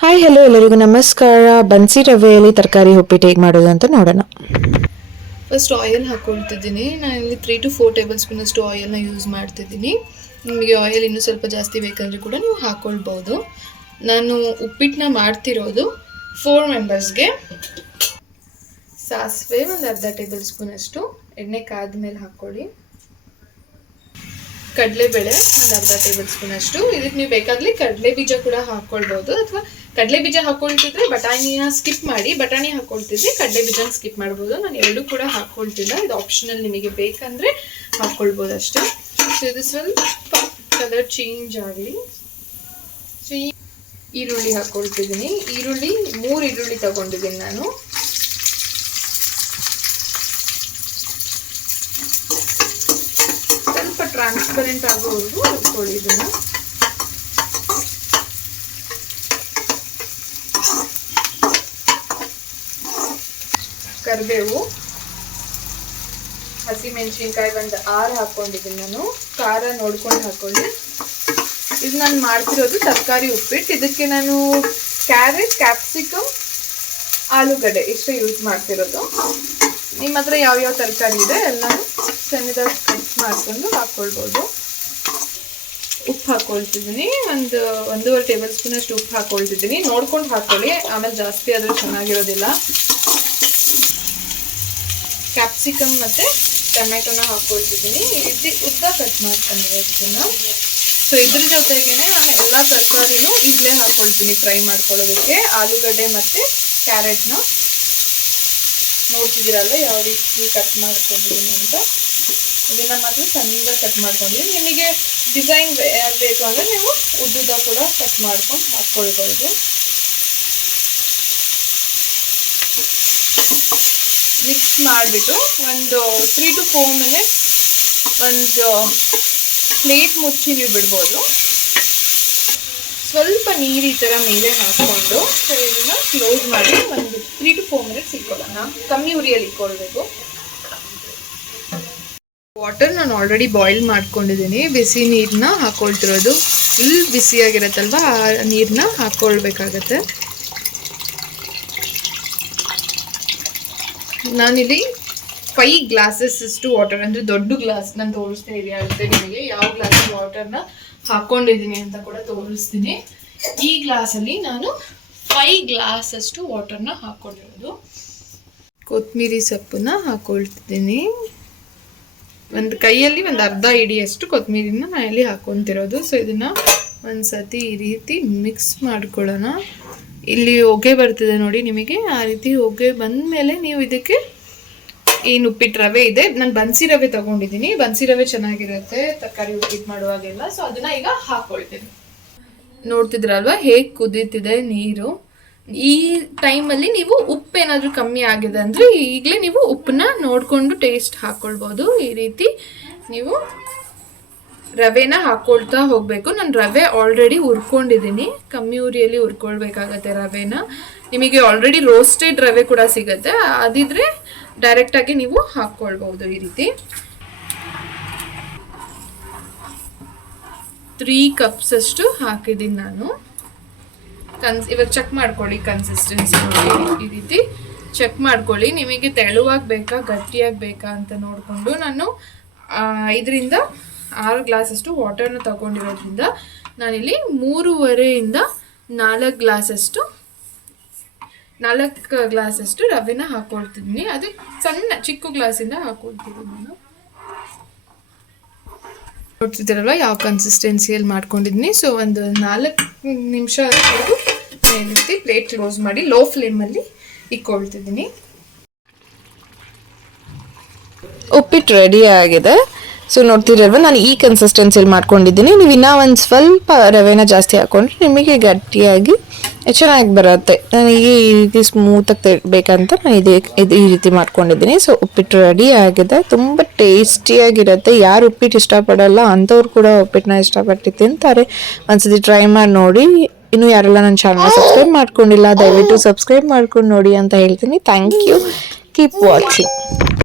Hi hello ಎಲ್ಲರಿಗೂ ನಮಸ್ಕಾರ. ಬನ್ಸಿ ರವೆಯಲ್ಲಿ ತರಕಾರಿ ಉಪ್ಪಿಟ್ಟು ಹೇಗೆ ಮಾಡೋದು ಅಂತ ನೋಡೋಣ. ಫಸ್ಟ್ ಆಯಿಲ್ ಹಾಕ್ಕೊಳ್ತಿದ್ದೀನಿ. ನಾನಿಲ್ಲಿ 3 to 4 ಟೇಬಲ್ ಸ್ಪೂನಷ್ಟು ಆಯಿಲ್ನ ಯೂಸ್ ಮಾಡ್ತಿದ್ದೀನಿ. ನಿಮಗೆ ಆಯಿಲ್ ಇನ್ನೂ ಸ್ವಲ್ಪ ಜಾಸ್ತಿ ಬೇಕಂದರೆ ಕೂಡ ನೀವು ಹಾಕ್ಕೊಳ್ಬೋದು. ನಾನು ಉಪ್ಪಿಟ್ಟನ್ನ ಮಾಡ್ತಿರೋದು 4 ಮೆಂಬರ್ಸ್ಗೆ. ಸಾಸಿವೆ ಒಂದು ಅರ್ಧ ಟೇಬಲ್ ಸ್ಪೂನಷ್ಟು, ಎಣ್ಣೆ ಕಾದ ಮೇಲೆ ಹಾಕ್ಕೊಳ್ಳಿ. ಕಡಲೆಬೇಳೆ ಒಂದು ಅರ್ಧ ಟೇಬಲ್ ಸ್ಪೂನಷ್ಟು. ಇದಕ್ಕೆ ನೀವು ಬೇಕಾಗಲಿ ಕಡಲೆ ಬೀಜ ಕೂಡ ಹಾಕ್ಕೊಳ್ಬೋದು, ಅಥವಾ ಕಡಲೆ ಬೀಜ ಹಾಕ್ಕೊಳ್ತಿದ್ರೆ ಬಟಾಣಿನ ಸ್ಕಿಪ್ ಮಾಡಿ, ಬಟಾಣಿ ಹಾಕ್ಕೊಳ್ತಿದ್ರೆ ಕಡಲೆ ಬೀಜನ ಸ್ಕಿಪ್ ಮಾಡ್ಬೋದು. ನಾನು ಎರಡೂ ಕೂಡ ಹಾಕ್ಕೊಳ್ತಿಲ್ಲ, ಇದು ಆಪ್ಷನಲ್, ನಿಮಗೆ ಬೇಕಂದರೆ ಹಾಕ್ಕೊಳ್ಬೋದು ಅಷ್ಟೇ. ಸೊ ಇದು ಸ್ವಲ್ಪ ಕಲರ್ ಚೇಂಜ್ ಆಗಲಿ. ಸೊ ಈರುಳ್ಳಿ ಹಾಕ್ಕೊಳ್ತಿದ್ದೀನಿ. ಈರುಳ್ಳಿ 3 ಈರುಳ್ಳಿ ತಗೊಂಡಿದ್ದೀನಿ ನಾನು. ಸ್ವಲ್ಪ ಟ್ರಾನ್ಸ್ಪರೆಂಟ್ ಆಗೋವರೆಗೂ ಹಾಕ್ಕೊಳ್ಳಿ ಇದನ್ನ. ಕರಿಬೇವು, ಹಸಿಮೆಣಸಿನ್ಕಾಯಿ ಒಂದು 6 ಹಾಕ್ಕೊಂಡಿದ್ದೀನಿ ನಾನು. ಖಾರ ನೋಡ್ಕೊಂಡು ಹಾಕ್ಕೊಳ್ಳಿ. ಇದು ನಾನು ಮಾಡ್ತಿರೋದು ತರಕಾರಿ ಉಪ್ಪಿಟ್ಟು. ಇದಕ್ಕೆ ನಾನು ಕ್ಯಾರೆಟ್, ಕ್ಯಾಪ್ಸಿಕಮ್, ಆಲೂಗಡ್ಡೆ ಇಷ್ಟು ಯೂಸ್ ಮಾಡ್ತಿರೋದು. ನಿಮ್ಮ ಹತ್ರ ಯಾವ್ಯಾವ ತರಕಾರಿ ಇದೆ ಎಲ್ಲನೂ ಸಣ್ಣದಾಗಿ ಕಟ್ ಮಾಡಿಕೊಂಡು ಹಾಕ್ಕೊಳ್ಬೋದು. ಉಪ್ಪು ಹಾಕ್ಕೊಳ್ತಿದ್ದೀನಿ. 1.5 ಟೇಬಲ್ ಸ್ಪೂನಷ್ಟು ಉಪ್ಪು ಹಾಕ್ಕೊಳ್ತಿದ್ದೀನಿ. ನೋಡ್ಕೊಂಡು ಹಾಕ್ಕೊಳ್ಳಿ, ಆಮೇಲೆ ಜಾಸ್ತಿ ಆದರೂ ಚೆನ್ನಾಗಿರೋದಿಲ್ಲ. ಕ್ಯಾಪ್ಸಿಕಮ್ ಮತ್ತು ಟೊಮೆಟೊನ ಹಾಕ್ಕೊಳ್ತಿದ್ದೀನಿ. ಈ ರೀತಿ ಉದ್ದ ಕಟ್ ಮಾಡ್ಕೊಂಡಿರೋದನ್ನ. ಸೊ ಇದ್ರ ಜೊತೆಗೇನೆ ನಾನು ಎಲ್ಲ ತರಕಾರಿನೂ ಈಗಲೇ ಹಾಕ್ಕೊಳ್ತೀನಿ ಫ್ರೈ ಮಾಡ್ಕೊಳ್ಳೋದಕ್ಕೆ. ಆಲೂಗಡ್ಡೆ ಮತ್ತು ಕ್ಯಾರೆಟ್ನ ನೋಡ್ತಿದ್ದೀರಲ್ಲ ಯಾವ ರೀತಿ ಕಟ್ ಮಾಡ್ಕೊಂಡಿದ್ದೀನಿ ಅಂತ. ಇದನ್ನು ಮಾತ್ರ ಸಣ್ಣದಾಗಿ ಕಟ್ ಮಾಡ್ಕೊಂಡಿದ್ದೀನಿ. ನಿಮಗೆ ಡಿಸೈನ್ ಬೇಕು ಅಂದರೆ ನೀವು ಉದ್ದುದ ಕೂಡ ಕಟ್ ಮಾಡ್ಕೊಂಡು ಹಾಕ್ಕೊಳ್ಬೋದು. ಮಿಕ್ಸ್ ಮಾಡಿಬಿಟ್ಟು ಒಂದು 3 to 4 ಮಿನಿಟ್ಸ್ ಒಂದು ಪ್ಲೇಟ್ ಮುಚ್ಚಿ ನೀವು ಬಿಡ್ಬೋದು. ಸ್ವಲ್ಪ ನೀರು ಈ ಥರ ಮೇಲೆ ಹಾಕ್ಕೊಂಡು ಇದನ್ನು ಕ್ಲೋಸ್ ಮಾಡಿ ಒಂದು 3 to 4 ಮಿನಿಟ್ಸ್ ಇಟ್ಕೊಳ್ಳೋಣ. ಕಮ್ಮಿ ಉರಿಯಲ್ಲಿ ಇಟ್ಕೊಳ್ಬೇಕು. ವಾಟರ್ ನಾನು ಆಲ್ರೆಡಿ ಬಾಯ್ಲ್ ಮಾಡ್ಕೊಂಡಿದ್ದೀನಿ. ಬಿಸಿ ನೀರನ್ನ ಹಾಕ್ಕೊಳ್ತಿರೋದು. ಫುಲ್ ಬಿಸಿಯಾಗಿರುತ್ತಲ್ವ, ಆ ನೀರನ್ನ ಹಾಕ್ಕೊಳ್ಬೇಕಾಗತ್ತೆ. ನಾನಿಲ್ಲಿ 5 ಗ್ಲಾಸಸ್ ಅಷ್ಟು ವಾಟರ್, ಅಂದರೆ ದೊಡ್ಡ ಗ್ಲಾಸ್ ನಾನು ತೋರಿಸ್ತೀನಿ ಆಗುತ್ತೆ ನಿಮಗೆ ಯಾವ ಗ್ಲಾಸ್ ವಾಟರ್ನ ಹಾಕ್ಕೊಂಡಿದ್ದೀನಿ ಅಂತ ಕೂಡ ತೋರಿಸ್ತೀನಿ. ಈ ಗ್ಲಾಸಲ್ಲಿ ನಾನು 5 ಗ್ಲಾಸ್ ಅಷ್ಟು ವಾಟರ್ನ ಹಾಕ್ಕೊಂಡಿರೋದು. ಕೊತ್ತಂಬರಿ ಸೊಪ್ಪನ್ನ ಹಾಕ್ಕೊಳ್ತಿದ್ದೀನಿ. ಒಂದು ಕೈಯಲ್ಲಿ ಒಂದು ಅರ್ಧ ಹಿಡಿಯಷ್ಟು ಕೊತ್ತಂಬರಿನ ನಾನು ಇಲ್ಲಿ ಹಾಕ್ಕೊತಿರೋದು. ಸೊ ಇದನ್ನು ಒಂದು ಸತಿ ಈ ರೀತಿ ಮಿಕ್ಸ್ ಮಾಡ್ಕೊಳ್ಳೋಣ. ಇಲ್ಲಿ ಹೊಗೆ ಬರ್ತಿದೆ ನೋಡಿ ನಿಮಗೆ. ಆ ರೀತಿ ಹೊಗೆ ಬಂದ ಮೇಲೆ ನೀವು ಇದಕ್ಕೆ ಏನು ಉಪ್ಪಿಟ್ಟು ರವೆ ಇದೆ, ನಾನು ಬನ್ಸಿ ರವೆ ತಗೊಂಡಿದ್ದೀನಿ. ಬನ್ಸಿ ರವೆ ಚೆನ್ನಾಗಿರುತ್ತೆ ತರಕಾರಿ ಉಪ್ಪಿಟ್ಟು ಮಾಡುವಾಗೆಲ್ಲ. ಸೊ ಅದನ್ನ ಈಗ ಹಾಕ್ಕೊಳ್ತೀನಿ. ನೋಡ್ತಿದ್ರಲ್ವಾ ಹೇಗೆ ಕುದೀತಿದೆ ನೀರು. ಈ ಟೈಮಲ್ಲಿ ನೀವು ಉಪ್ಪು ಏನಾದರೂ ಕಮ್ಮಿ ಆಗಿದೆ ಅಂದರೆ ಈಗಲೇ ನೀವು ಉಪ್ಪನ್ನ ನೋಡಿಕೊಂಡು ಟೇಸ್ಟ್ ಹಾಕ್ಕೊಳ್ಬೋದು. ಈ ರೀತಿ ನೀವು ರವೆನ ಹಾಕ್ಕೊಳ್ತಾ ಹೋಗಬೇಕು. ನಾನು ರವೆ ಆಲ್ರೆಡಿ ಹುರ್ಕೊಂಡಿದ್ದೀನಿ. ಕಮ್ಮಿ ಉರಿಯಲ್ಲಿ ಹುರ್ಕೊಳ್ಬೇಕಾಗತ್ತೆ ರವೆನ. ನಿಮಗೆ ಆಲ್ರೆಡಿ ರೋಸ್ಟೆಡ್ ರವೆ ಕೂಡ ಸಿಗುತ್ತೆ, ಅದಿದ್ರೆ ಡೈರೆಕ್ಟಾಗಿ ನೀವು ಹಾಕ್ಕೊಳ್ಬೋದು. ಈ ರೀತಿ 3 ಕಪ್ಸ್ ಅಷ್ಟು ಹಾಕಿದ್ದೀನಿ ನಾನು. ಇವಾಗ ಚೆಕ್ ಮಾಡ್ಕೊಳ್ಳಿ ಕನ್ಸಿಸ್ಟೆನ್ಸಿ ನೋಡಿ. ಈ ರೀತಿ ಚೆಕ್ ಮಾಡ್ಕೊಳ್ಳಿ. ನಿಮಗೆ ತೆಳುವಾಗಿ ಬೇಕಾ ಗಟ್ಟಿಯಾಗಿ ಬೇಕಾ ಅಂತ ನೋಡಿಕೊಂಡು ನಾನು 5 ರಿಂದ 6 ಗ್ಲಾಸ್ ಅಷ್ಟು ವಾಟರ್ನ ತಗೊಂಡಿರೋದ್ರಿಂದ ನಾನಿಲ್ಲಿ 3.5 ರಿಂದ 4 ಗ್ಲಾಸ್ ಅಷ್ಟು ರವೆನ ಹಾಕ್ಕೊಳ್ತಿದ್ದೀನಿ. ಅದು ಸಣ್ಣ ಚಿಕ್ಕ ಗ್ಲಾಸಿಂದ ಹಾಕ್ಕೊಳ್ತಿದ್ದೀನಿ ನಾನು. ನೋಡ್ತಿದ್ದೀರಲ್ವ ಯಾವ ಕನ್ಸಿಸ್ಟೆನ್ಸಿಯಲ್ಲಿ ಮಾಡ್ಕೊಂಡಿದ್ದೀನಿ. ಸೊ ಒಂದು 4 ನಿಮಿಷ ಈ ರೀತಿ ಪ್ಲೇಟ್ ಕ್ಲೋಸ್ ಮಾಡಿ ಲೋ ಫ್ಲೇಮಲ್ಲಿ ಇಟ್ಕೊಳ್ತಿದ್ದೀನಿ. ಉಪ್ಪಿಟ್ಟು ರೆಡಿ ಆಗಿದೆ. ಸೊ ನೋಡ್ತಿರಲ್ವ ನಾನು ಈ ಕನ್ಸಿಸ್ಟೆನ್ಸಿಯಲ್ಲಿ ಮಾಡ್ಕೊಂಡಿದ್ದೀನಿ. ನೀವು ಇನ್ನೂ ಒಂದು ಸ್ವಲ್ಪ ರವೆನ ಜಾಸ್ತಿ ಹಾಕ್ಕೊಂಡ್ರೆ ನಿಮಗೆ ಗಟ್ಟಿಯಾಗಿ ಚೆನ್ನಾಗಿ ಬರುತ್ತೆ. ನನಗೆ ಈ ರೀತಿ ಸ್ಮೂತಾಗಿ ಬೇಕಂತ ನಾನು ಈ ರೀತಿ ಮಾಡ್ಕೊಂಡಿದ್ದೀನಿ. ಸೊ ಉಪ್ಪಿಟ್ಟು ರೆಡಿ ಆಗಿದೆ. ತುಂಬ ಟೇಸ್ಟಿಯಾಗಿರುತ್ತೆ. ಯಾರು ಉಪ್ಪಿಟ್ಟು ಇಷ್ಟಪಡಲ್ಲ ಅಂಥವ್ರು ಕೂಡ ಉಪ್ಪಿಟ್ಟನ್ನ ಇಷ್ಟಪಟ್ಟು ತಿಂತಾರೆ. ಒಂದ್ಸತಿ ಟ್ರೈ ಮಾಡಿ ನೋಡಿ. ಇನ್ನು ಯಾರೆಲ್ಲ ನನ್ನ ಚಾನಲ್ನ ಸಬ್ಸ್ಕ್ರೈಬ್ ಮಾಡ್ಕೊಂಡಿಲ್ಲ ದಯವಿಟ್ಟು ಸಬ್ಸ್ಕ್ರೈಬ್ ಮಾಡ್ಕೊಂಡು ನೋಡಿ ಅಂತ ಹೇಳ್ತೀನಿ. Thank you. Keep watching.